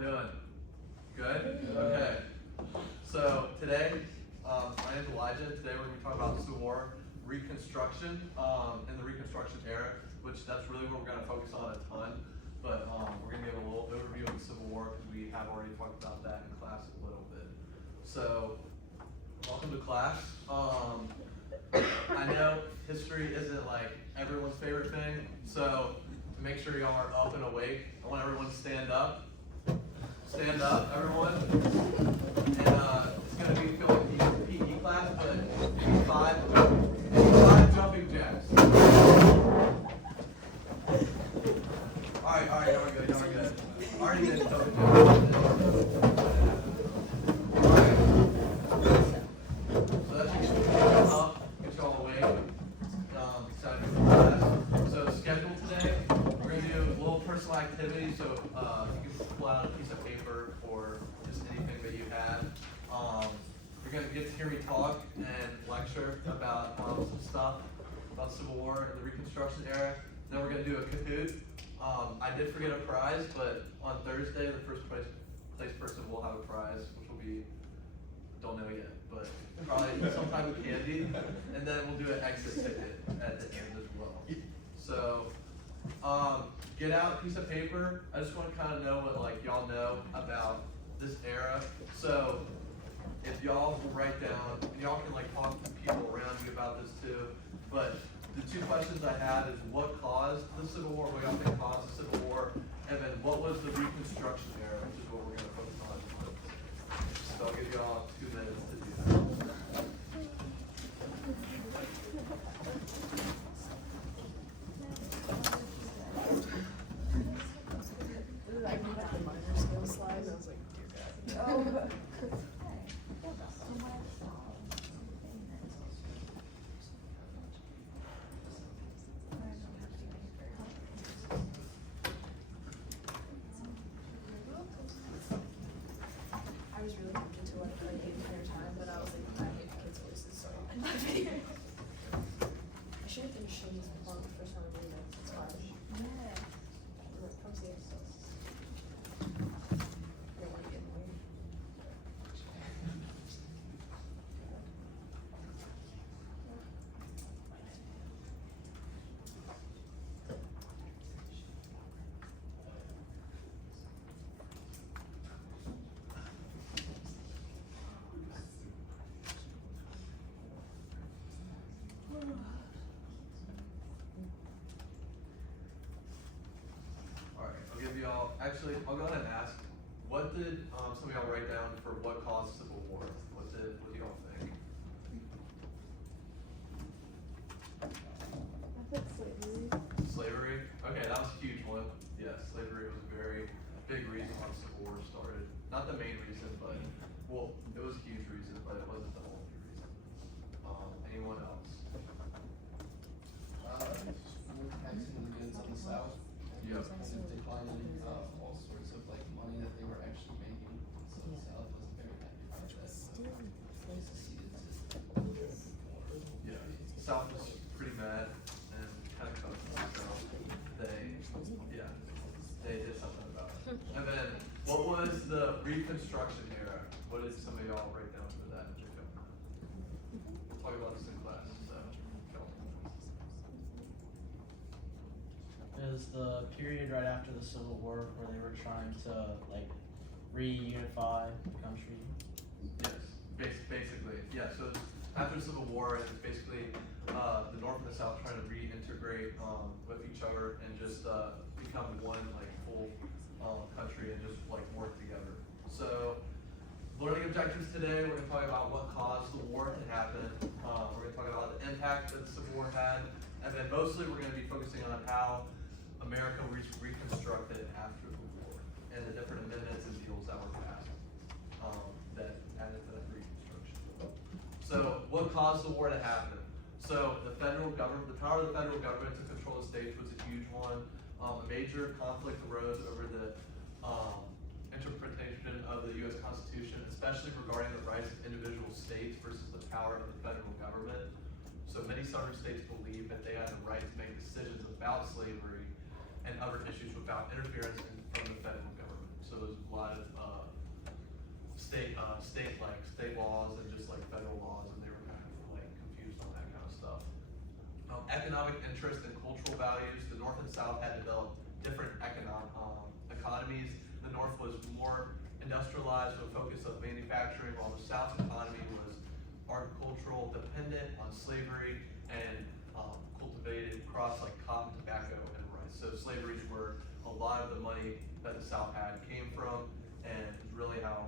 doing? Good? Okay. So today, my name is Elijah. Today we're going to be talking about Civil War Reconstruction in the Reconstruction era, which that's really what we're going to focus on a ton. But we're going to give a little overview of the Civil War because we have already talked about that in class a little bit. So, welcome to class. I know history isn't like everyone's favorite thing, so to make sure y'all are up and awake, I want everyone to stand up. Stand up, everyone. And it's going to be feel like PE class, but maybe five jumping jacks. Alright, y'all are good. Already did jumping jacks. Alright. So that should get you up, get y'all awake. Excited for class. So schedule today, we're going to do a little personal activity, so you can pull out a piece of paper or just anything that you have. You're going to get to hear me talk and lecture about some stuff about Civil War and the Reconstruction era. Then we're going to do a Kahoot. I did forget a prize, but on Thursday, the first place person will have a prize, which will be, don't know yet, but probably some type of candy. And then we'll do an exit ticket at the end as well. So, get out a piece of paper. I just want to kind of know what y'all know about this era. So, if y'all will write down, and y'all can talk to people around you about this too. But the two questions I had is what caused the Civil War, what y'all think caused the Civil War, and then what was the Reconstruction era, which is what we're going to focus on. So I'll give y'all 2 minutes to do that. I did the minor skills slide, and I was like, dear God. Oh. I was really tempted to play the entire time, but I was like, I hate kids' voices, so I'm not video. I should have finished showing this before the first time I read it. It's fine. Yeah. Come see it. I don't want to get in the way. Alright, I'll give y'all, actually, I'll go ahead and ask, what did some of y'all write down for what caused Civil War? What do y'all think? I think slavery. Slavery? Okay, that was a huge one. Yes, slavery was a very big reason why the Civil War started. Not the main reason, but, well, it was a huge reason, but it wasn't the only reason. Anyone else? We're taxing the goods on the South. Yep. And declining all sorts of money that they were actually making. So the South wasn't very happy about that. So it's a seated system. Yeah, South was pretty mad and kind of cut themselves. They did something about it. And then, what was the Reconstruction era? What did some of y'all write down for that? We'll talk about this in class, so. It was the period right after the Civil War where they were trying to reunify the country. Yes, basically, yeah. So after the Civil War, it's basically the North and the South trying to reintegrate with each other and just become one full country and just work together. So learning objectives today, we're going to talk about what caused the war to happen. We're going to talk about the impact that the Civil War had, and then mostly we're going to be focusing on how America was reconstructed after the war and the different amendments and deals that were passed that added to that reconstruction. So what caused the war to happen? So the federal government, the power of the federal government to control the states was a huge one. A major conflict arose over the interpretation of the U.S. Constitution, especially regarding the rights of individual states versus the power of the federal government. So many southern states believed that they had the right to make decisions about slavery and other issues without interference from the federal government. So it was a lot of state laws and just like federal laws, and they were kind of like confused on that kind of stuff. Economic interest and cultural values. The North and South had developed different economies. The North was more industrialized with a focus of manufacturing, while the South's economy was agricultural, dependent on slavery, and cultivated crops like cotton, tobacco, and rice. So slaveries were a lot of the money that the South had came from, and really how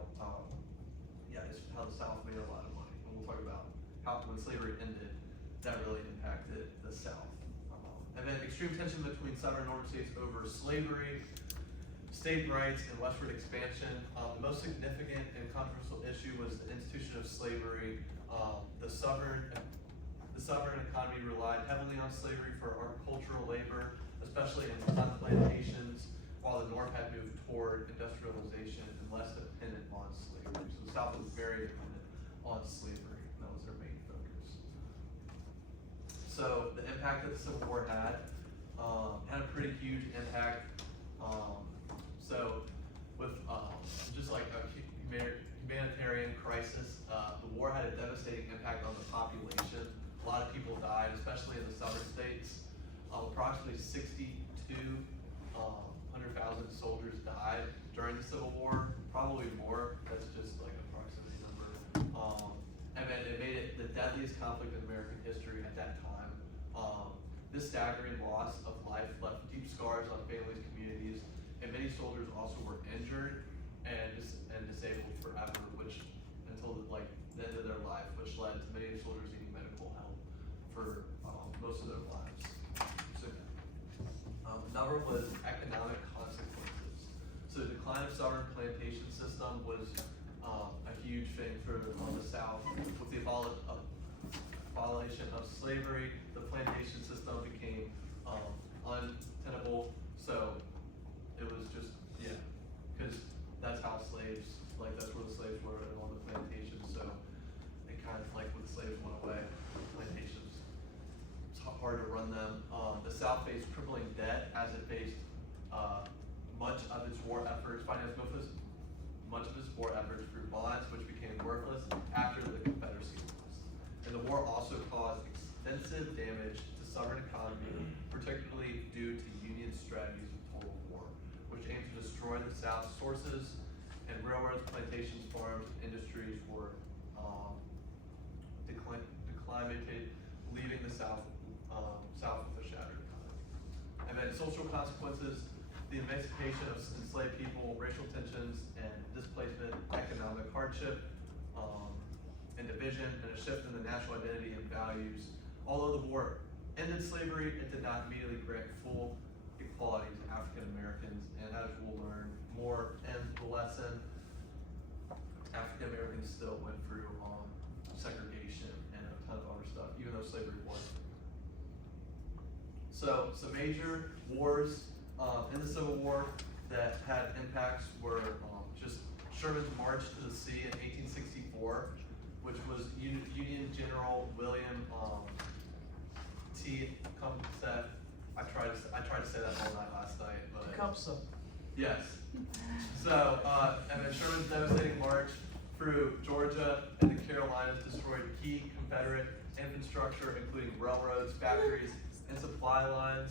it's how the South made a lot of money. And we'll talk about how when slavery ended, that really impacted the South. And then extreme tension between Southern and Northern states over slavery, state rights, and westward expansion. The most significant and controversial issue was the institution of slavery. The Southern economy relied heavily on slavery for agricultural labor, especially in cotton plantations, while the North had moved toward industrialization and less dependent on slavery. So the South was very dependent on slavery, and that was their main focus. So the impact that the Civil War had a pretty huge impact. So with just like a humanitarian crisis, the war had a devastating impact on the population. A lot of people died, especially in the southern states. Approximately 6,200,000 soldiers died during the Civil War, probably more. That's just like an approximate number. And then it made it the deadliest conflict in American history at that time. This staggering loss of life left deep scars on families, communities, and many soldiers also were injured and disabled forever, which until like the end of their life, which led to many soldiers needing medical help for most of their lives. So, another was economic consequences. So the decline of Southern plantation system was a huge thing for the South. With the abolition of slavery, the plantation system became untenable. So it was just, because that's how slaves, like that's where the slaves were on the plantations. So it kind of like when the slaves went away, plantations, it's hard to run them. The South faced crippling debt as it faced much of its war efforts, much of its war efforts through bonds, which became worthless after the Confederacy lost. And the war also caused extensive damage to Southern economy, particularly due to Union strategies of total war, which aimed to destroy the South's sources, and railroads, plantations, farms, and industries were declimated, leaving the South with a shattered economy. And then social consequences, the emancipation of enslaved people, racial tensions, and displacement, economic hardship, and division, and a shift in the national identity and values. Although the war ended slavery, it did not immediately grant full equality to African Americans, and as we'll learn more in the lesson, African Americans still went through segregation and a ton of other stuff, even though slavery wasn't. So some major wars in the Civil War that had impacts were just Sherman's March to the Sea in 1864, which was Union General William T. Tecumseh. I tried to say that all night last night, but Tecumseh. yes. So and then Sherman's devastating march through Georgia and the Carolinas destroyed key Confederate infrastructure, including railroads, factories, and supply lines.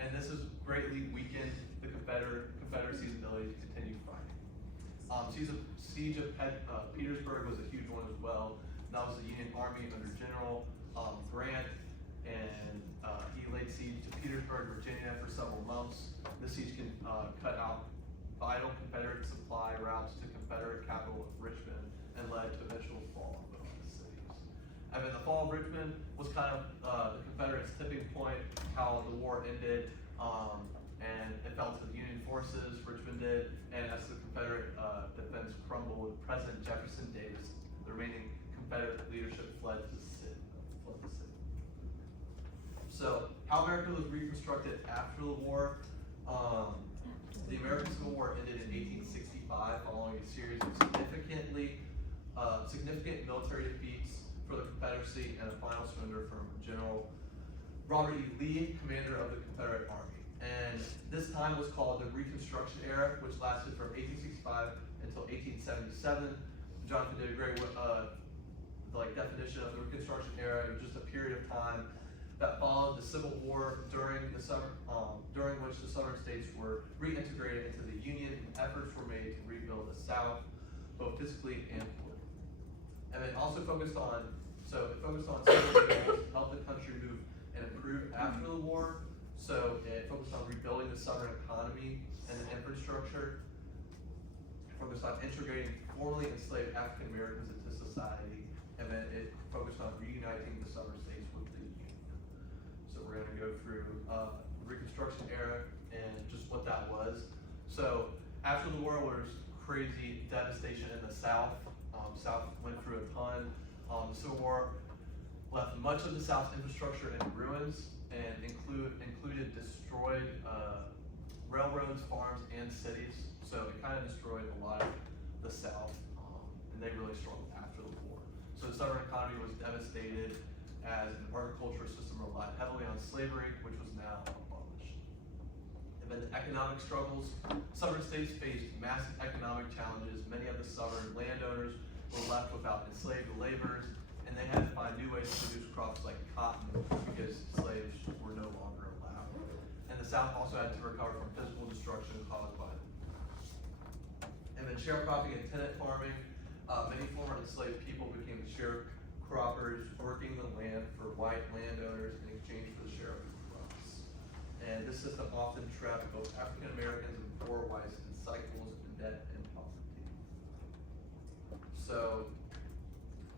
And this has greatly weakened the Confederacy's ability to continue fighting. Siege of Petersburg was a huge one as well. That was the Union Army under General Grant, and he laid siege to Petersburg, Virginia for several months. The siege cut out vital Confederate supply routes to Confederate capital of Richmond and led to eventual fall of both the cities. And then the fall of Richmond was kind of the Confederates' tipping point, how the war ended, and it fell to the Union forces, Richmond did, and as the Confederate defense crumbled, President Jefferson Davis, the remaining Confederate leadership fled the city. So, how America was reconstructed after the war. The American Civil War ended in 1865 following a series of significant military defeats for the Confederacy and a final surrender from General Robert E. Lee, commander of the Confederate Army. And this time was called the Reconstruction Era, which lasted from 1865 until 1877. Jonathan did a great definition of the Reconstruction Era. It was just a period of time that followed the Civil War during which the Southern states were reintegrated into the Union, and efforts were made to rebuild the South, both physically and politically. And it also focused on several goals to help the country move and improve after the war. So it focused on rebuilding the Southern economy and the infrastructure. It focused on integrating formerly enslaved African Americans into society, and then it focused on reuniting the Southern states with the Union. So we're going to go through the Reconstruction Era and just what that was. So after the war, there was crazy devastation in the South. South went through a ton. The Civil War left much of the South's infrastructure in ruins and included destroyed railroads, farms, and cities. So it kind of destroyed a lot of the South, and they really struggled after the war. So the Southern economy was devastated as an agricultural system relied heavily on slavery, which was now abolished. And then the economic struggles. Southern states faced massive economic challenges. Many of the Southern landowners were left without enslaved laborers, and they had to find new ways to produce crops like cotton because slaves were no longer allowed. And the South also had to recover from physical destruction caused by them. And then sharecropping and tenant farming. Many former enslaved people became sharecroppers, working the land for white landowners in exchange for the share of the crops. And this system often trapped both African Americans and poor whites in cycles of debt and poverty. So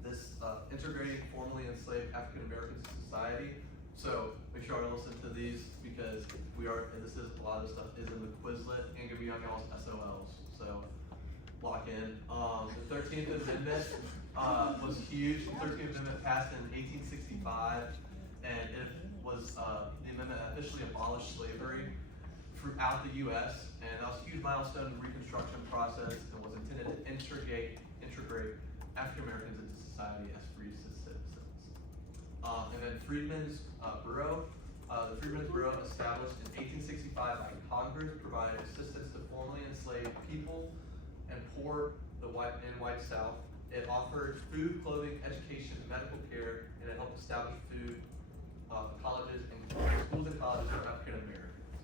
this integrating formerly enslaved African Americans in society. So make sure to listen to these because a lot of stuff is in the Quizlet and gonna be on y'all's SOLs. So lock in. The 13th Amendment was huge. The 13th Amendment passed in 1865, and it was the amendment that officially abolished slavery throughout the U.S. And that was a huge milestone in the Reconstruction process and was intended to integrate African Americans into society as free citizens. And then Freedmen's Bureau. The Freedmen's Bureau, established in 1865 by Congress, provided assistance to formerly enslaved people and the white South. It offered food, clothing, education, and medical care, and it helped establish colleges and schools and colleges for African Americans.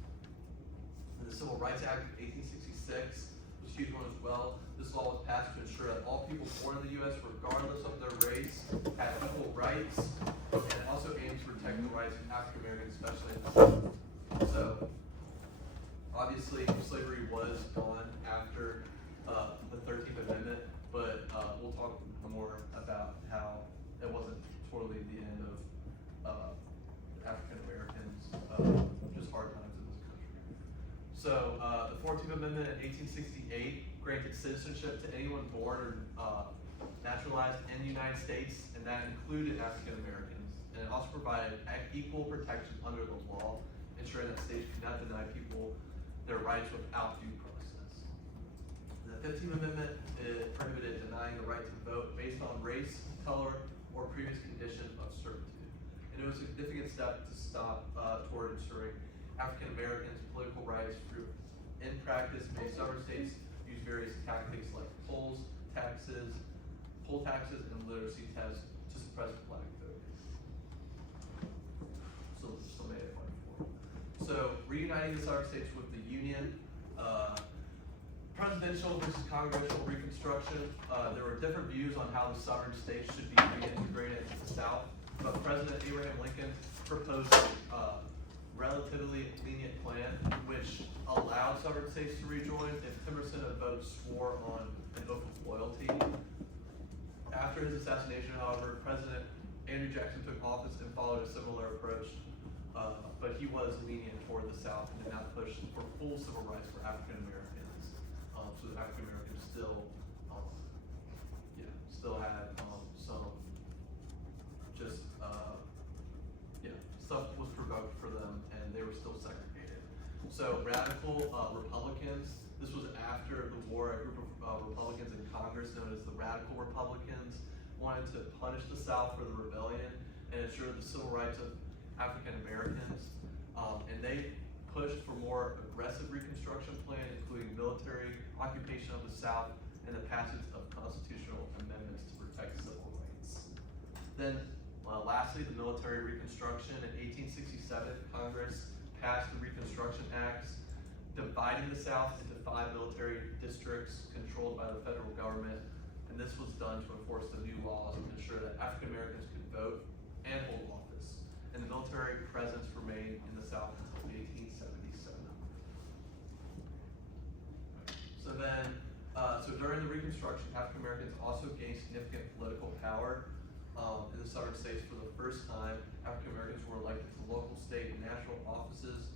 And the Civil Rights Act of 1866 was a huge one as well. This law was passed to ensure that all people born in the U.S., regardless of their race, had equal rights, and it also aimed to protect the rights of African Americans, especially in the South. So, obviously, slavery was gone after the 13th Amendment, but we'll talk more about how it wasn't totally the end of African Americans, just hard times in this country. So, the 14th Amendment in 1868 granted citizenship to anyone born or naturalized in the United States, and that included African Americans. And it also provided equal protection under the law, ensuring that states could not deny people their rights without due process. The 15th Amendment prohibited denying the right to vote based on race, color, or previous condition of servitude. And it was a significant step to stop toward ensuring African Americans' political rights through, in practice, many Southern states use various tactics like poll taxes, and literacy tests to suppress black vote. So made it quite important. So reuniting the Southern states with the Union, presidential versus congressional Reconstruction. There were different views on how the Southern states should be reintegrated into the South, but President Abraham Lincoln proposed a relatively lenient plan which allowed Southern states to rejoin if 10% of votes swore on an oath of loyalty. After his assassination, however, President Andrew Jackson took office and followed a similar approach, but he was lenient toward the South and did not push for full civil rights for African Americans. So the African Americans still had some stuff was provoked for them, and they were still segregated. So radical Republicans. This was after the war. A group of Republicans in Congress, known as the Radical Republicans, wanted to punish the South for the rebellion and ensure the civil rights of African Americans. And they pushed for more aggressive Reconstruction plan, including military occupation of the South and the passage of constitutional amendments to protect civil rights. Then, lastly, the military Reconstruction. In 1867, Congress passed the Reconstruction Acts, dividing the South into 5 military districts controlled by the federal government, and this was done to enforce the new laws and ensure that African Americans could vote and hold office. And the military presence remained in the South until 1877. So then, during the Reconstruction, African Americans also gained significant political power in the southern states. For the first time, African Americans were elected to local, state, and national offices,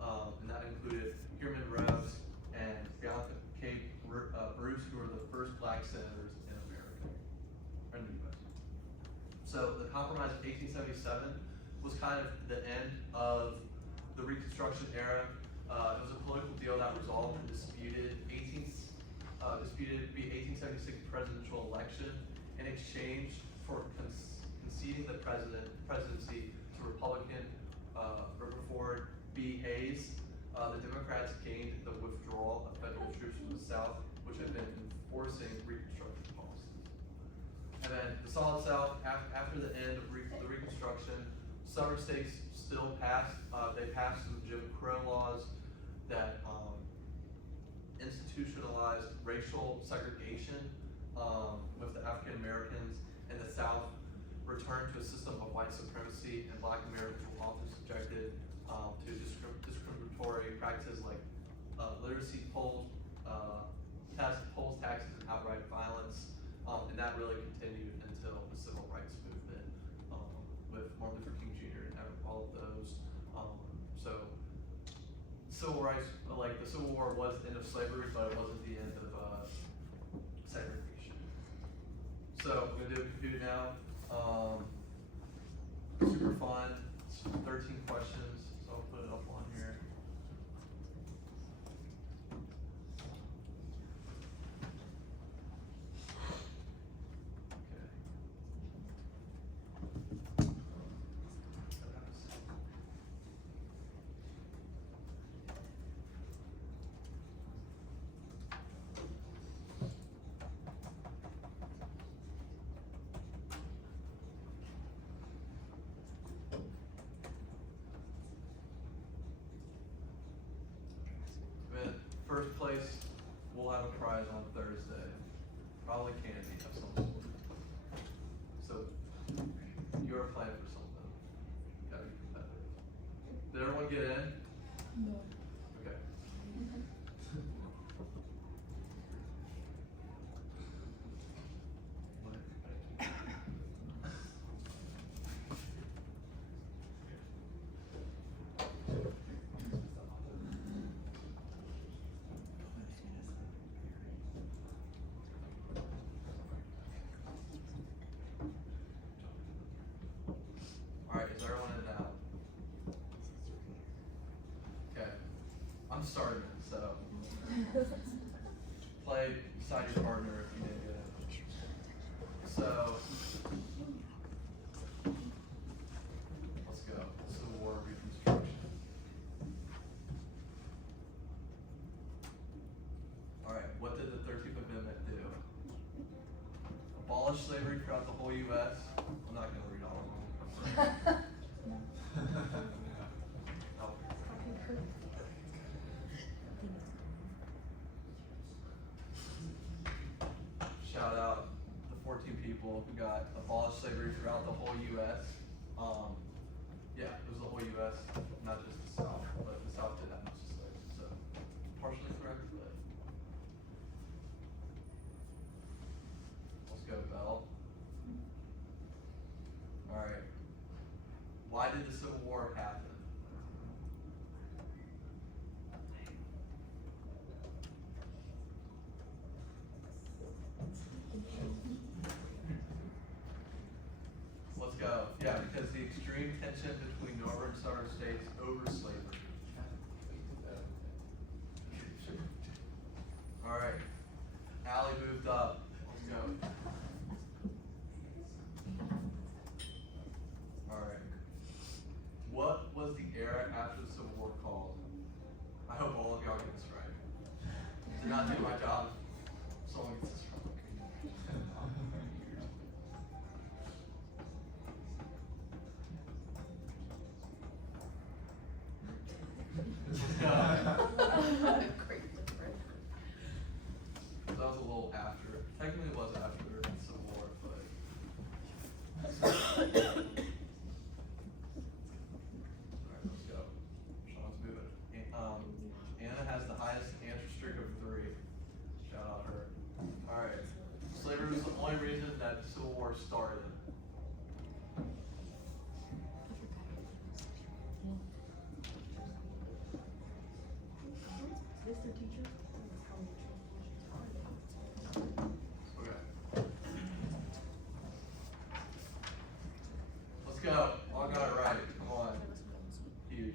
and that included Herman Rose and Bianca K. Bruce, who were the first black senators in America, or in the U.S. So the Compromise of 1877 was kind of the end of the Reconstruction era. It was a political deal that resolved the disputed 1876 presidential election in exchange for conceding the presidency to Republican Rutherford B. Hayes. The Democrats gained the withdrawal of federal troops from the South, which had been enforcing Reconstruction policies. And then the Solid South, after the end of the Reconstruction, southern states still passed, they passed some Jim Crow laws that institutionalized racial segregation with the African Americans, and the South returned to a system of white supremacy, and black Americans were often subjected to discriminatory practices like literacy polls, taxes, and outright violence, and that really continued until the Civil Rights Movement with Martin Luther King Jr. and all of those. So civil rights, like the Civil War was the end of slavery, but it wasn't the end of segregation. So I'm gonna do a computer now. Super fun. It's 13 questions, so I'll put it up on here. First place, we'll have a prize on Thursday. Probably candy of some sort. So, you're playing for something. Gotta be competitive. Did everyone get in? No. Okay. Alright, is everyone in now? Okay. I'm starting, so play beside your partner if you didn't get it. So let's go. Civil War Reconstruction. Alright, what did the 13th Amendment do? Abolish slavery throughout the whole U.S. I'm not gonna read all of them. Shout out the 14 people who got abolished slavery throughout the whole U.S. Yeah, it was the whole U.S., not just the South, but the South did have much slavery, so partially correct, but let's go, Bell. Alright. Why did the Civil War happen? Let's go. Yeah, because the extreme tension between northern and southern states over slavery. Alright. Allie moved up. Let's go. Alright. What was the era after the Civil War called? not doing my job. Someone gets this wrong. Great difference. That was a little after. Technically, it was after the Civil War, but. Alright, let's go. Sean's moving. Anna has the highest answer streak of 3. Shout out her. Alright. Slavery was the only reason that the Civil War started. Is their teacher? Okay. Let's go. All got it right. Come on. Huge.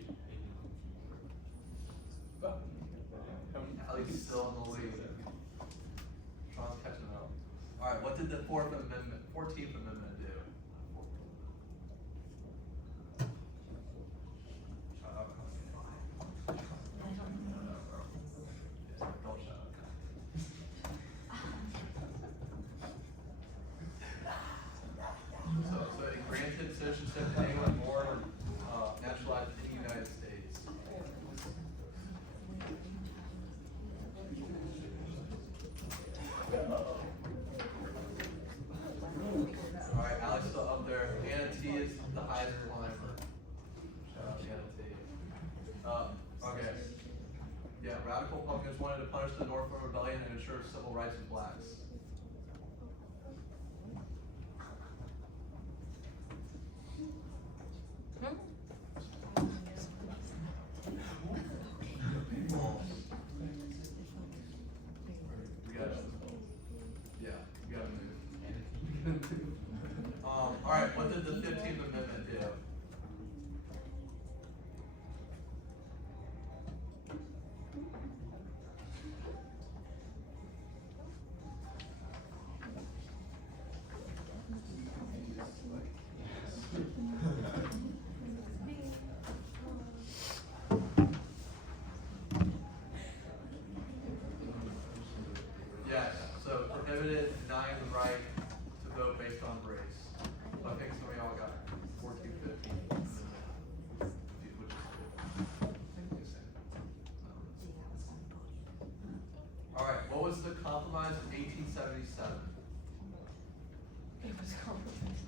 Alex still in the lead. Sean's catching up. Alright, what did the 14th Amendment do? Shut up. Yeah, don't shut up. So it granted citizenship to anyone born or naturalized in the United States. Alright, Alex still up there. Anna T is the highest climber. Shout out Anna T. Okay. Yeah, radical Republicans wanted to punish the Northern Rebellion and ensure civil rights of blacks. We gotta, yeah, we gotta move. Alright, what did the 15th Amendment do? Yes, so prohibited denying the right to vote based on race. I think some of y'all got 14, 15, which is cool. Alright, what was the compromise of 1877? It was complicated.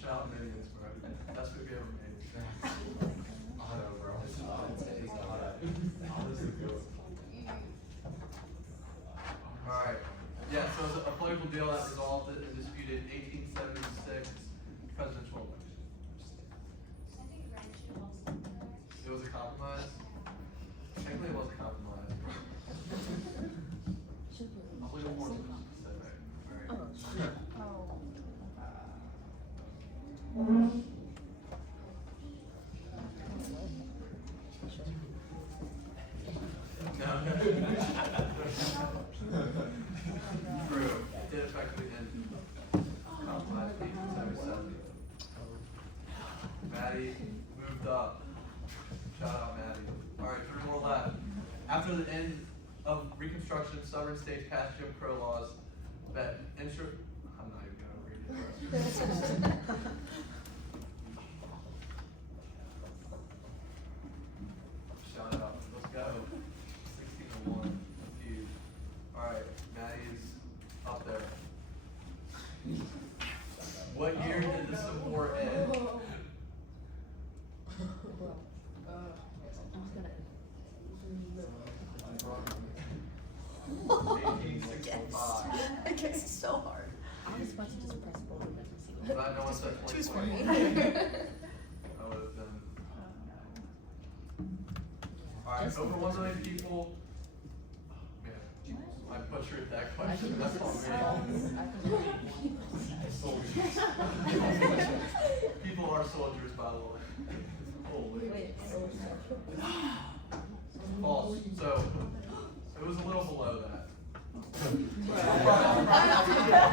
Shout out Minions, bro. That's what we ever made. Alright. Yeah, so it's a political deal that resolved the disputed 1876 presidential election. It was a compromise? Technically it was a compromise. I'll leave it more specific. Alright. True. It did effectively end compromise 1877. Maddie moved up. Shout out Maddie. Alright, 3 more left. After the end of Reconstruction, southern states passed Jim Crow laws that ensure. I'm not even gonna read it. Shout out. Let's go. 1601. Huge. Alright, Maddie's up there. What year did the Civil War end? I guess it's so hard. I was about to just press forward and see what. Glad no one said Choose for 2020. me. I would have been. Alright, over 1 million people. Man, I butchered that question. That's all me. People are soldiers, by the way. Holy. Wait, False. So, it was a little below that.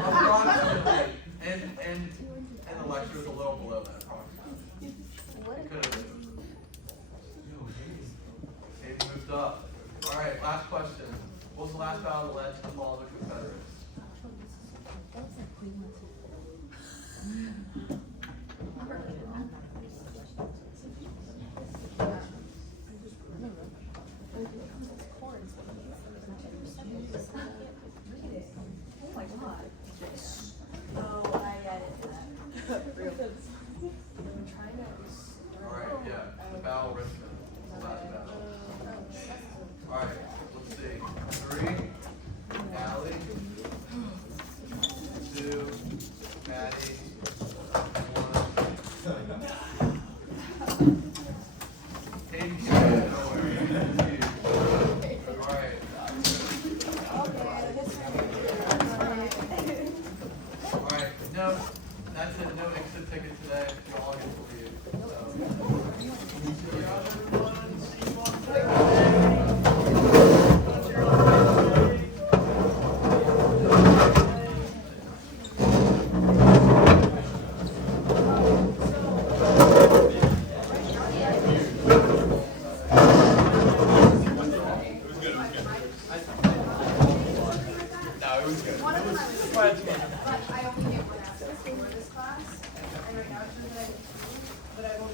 Approximately. And the lecture was a little below that, approximately. Ready? 1.